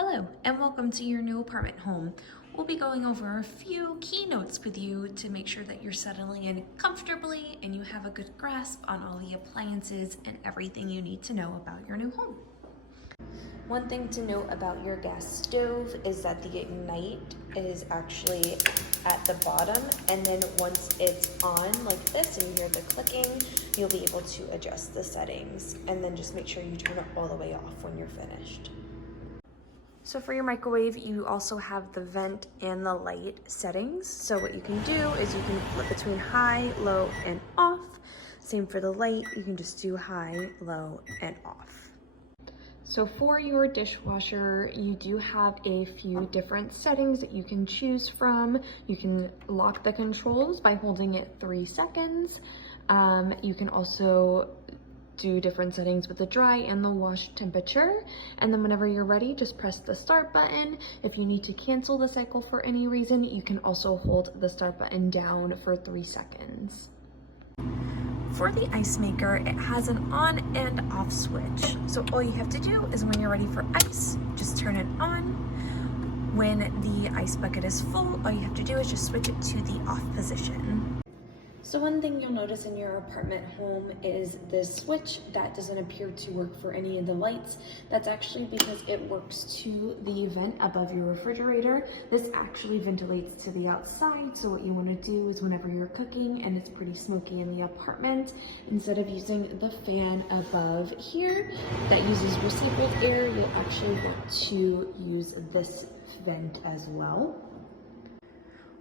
Hello and welcome to your new apartment home. We'll be going over a few keynotes with you to make sure that you're settling in comfortably and you have a good grasp on all the appliances and everything you need to know about your new home. One thing to note about your gas stove is that the ignite is actually at the bottom, and then once it's on like this and you hear the clicking, you'll be able to adjust the settings, and then just make sure you turn it all the way off when you're finished. So for your microwave, you also have the vent and the light settings. So what you can do is you can flip between high, low, and off. Same for the light, you can just do high, low, and off. So for your dishwasher, you do have a few different settings that you can choose from. You can lock the controls by holding it 3 seconds. You can also do different settings with the dry and the wash temperature, and then whenever you're ready, just press the start button. If you need to cancel the cycle for any reason, you can also hold the start button down for 3 seconds. For the ice maker, it has an on and off switch. So all you have to do is when you're ready for ice, just turn it on. When the ice bucket is full, all you have to do is just switch it to the off position. So one thing you'll notice in your apartment home is this switch that doesn't appear to work for any of the lights. That's actually because it works to the vent above your refrigerator. This actually ventilates to the outside, so what you want to do is whenever you're cooking and it's pretty smoky in the apartment, instead of using the fan above here that uses recycled air, you'll actually want to use this vent as well.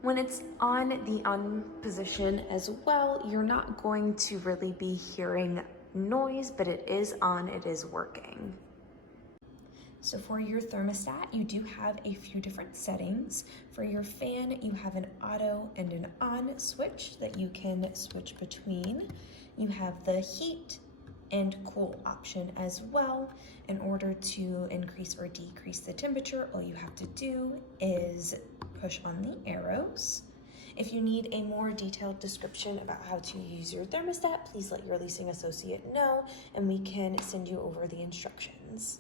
When it's on the on position as well, you're not going to really be hearing noise, but it is on, it is working. So for your thermostat, you do have a few different settings. For your fan, you have an auto and an on switch that you can switch between. You have the heat and cool option as well. In order to increase or decrease the temperature, all you have to do is push on the arrows. If you need a more detailed description about how to use your thermostat, please let your leasing associate know and we can send you over the instructions.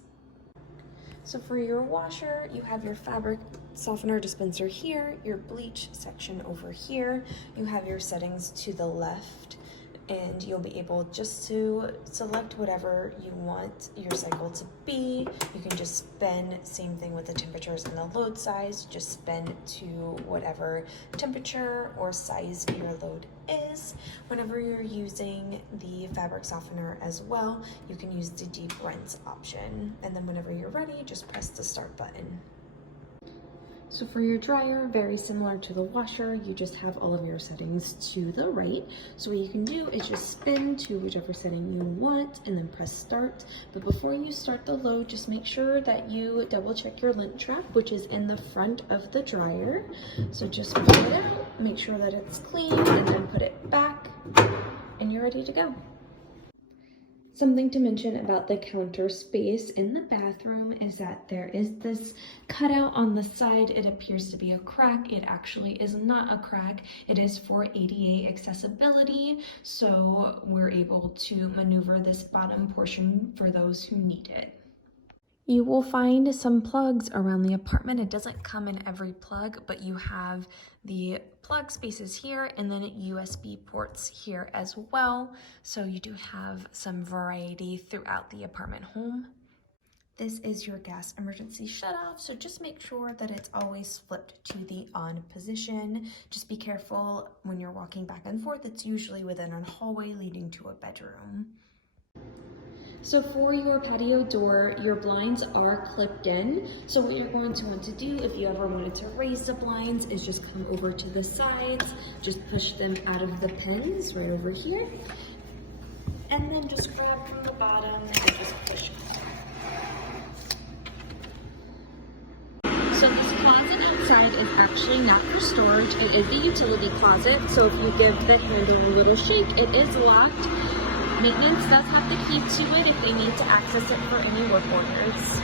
So for your washer, you have your fabric softener dispenser here, your bleach section over here. You have your settings to the left, and you'll be able just to select whatever you want your cycle to be. You can just spin, same thing with the temperatures and the load size, just spin to whatever temperature or size your load is. Whenever you're using the fabric softener as well, you can use the deep rinse option. And then whenever you're ready, just press the start button. So for your dryer, very similar to the washer, you just have all of your settings to the right. So what you can do is just spin to whichever setting you want and then press start. But before you start the load, just make sure that you double check your lint trap, which is in the front of the dryer. So just pull it out, make sure that it's clean, and then put it back, and you're ready to go. Something to mention about the counter space in the bathroom is that there is this cutout on the side. It appears to be a crack. It actually is not a crack. It is for ADA accessibility, so we're able to maneuver this bottom portion for those who need it. You will find some plugs around the apartment. It doesn't come in every plug, but you have the plug spaces here and then USB ports here as well. So you do have some variety throughout the apartment home. This is your gas emergency shutoff, so just make sure that it's always flipped to the on position. Just be careful when you're walking back and forth. It's usually within a hallway leading to a bedroom. So for your patio door, your blinds are clipped in. So what you're going to want to do if you ever wanted to raise the blinds is just come over to the sides, just push them out of the pins right over here, and then just grab from the bottom and just push up. So this closet outside is actually not for storage. It is a utility closet, so if you give the handle a little shake, it is locked. Maintenance does have the key to it if they need to access it for any work orders.